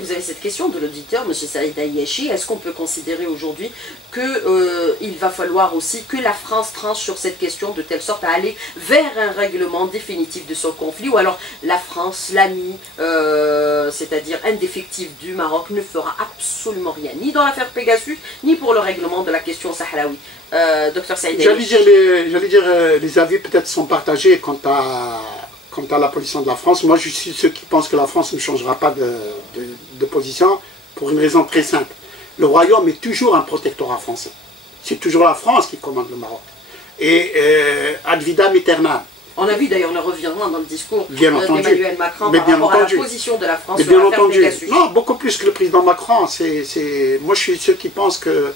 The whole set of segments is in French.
Vous avez cette question de l'auditeur, M. Saïd Ayachi. Est-ce qu'on peut considérer aujourd'hui qu'il va falloir aussi que la France tranche sur cette question de telle sorte à aller vers un règlement définitif de ce conflit, ou alors la France, l'ami, c'est-à-dire indéfectible du Maroc, ne fera absolument rien, ni dans l'affaire Pegasus, ni pour le règlement de la question sahraoui. Docteur Saïd Ayachi. J'allais dire, les avis peut-être sont partagés quant à la position de la France. Moi, je suis ceux qui pensent que la France ne changera pas de position pour une raison très simple. Le royaume est toujours un protectorat français. C'est toujours la France qui commande le Maroc. Et ad vitam aeternam. On a vu d'ailleurs le revirement dans le discours d'Emmanuel Macron par rapport à la position de la France sur l'affaire Pegasus. Non, beaucoup plus que le président Macron. Moi, je suis ceux qui pensent que,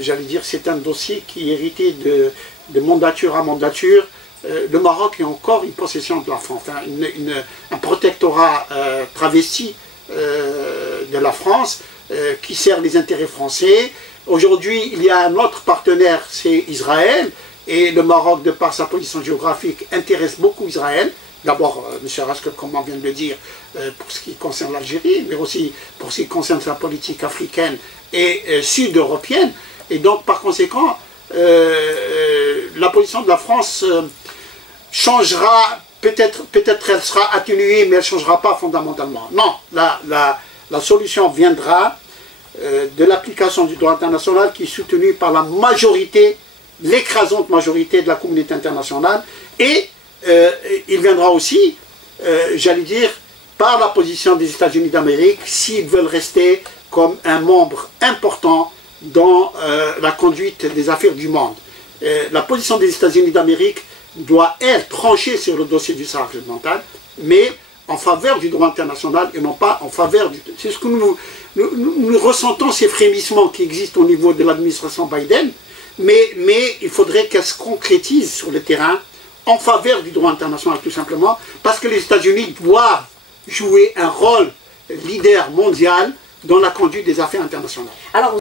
j'allais dire, c'est un dossier qui est hérité de mandature à mandature. Le Maroc est encore une possession de la France, hein, un protectorat travesti de la France qui sert les intérêts français. Aujourd'hui, il y a un autre partenaire, c'est Israël, et le Maroc, de par sa position géographique, intéresse beaucoup Israël. D'abord, M. Raske, comme on vient de le dire, pour ce qui concerne l'Algérie, mais aussi pour ce qui concerne sa politique africaine et sud-européenne. Et donc, par conséquent, la position de la France changera, peut-être elle sera atténuée, mais elle ne changera pas fondamentalement. Non, la solution viendra de l'application du droit international qui est soutenu par la majorité, l'écrasante majorité de la communauté internationale, et il viendra aussi, j'allais dire, par la position des États-Unis d'Amérique, s'ils veulent rester comme un membre important dans la conduite des affaires du monde. La position des États-Unis d'Amérique doit, elle, trancher sur le dossier du Sahara occidental, mais en faveur du droit international et non pas en faveur du... C'est ce que nous ressentons, ces frémissements qui existent au niveau de l'administration Biden, mais il faudrait qu'elle se concrétise sur le terrain en faveur du droit international, tout simplement, parce que les États-Unis doivent jouer un rôle leader mondial dans la conduite des affaires internationales. Alors,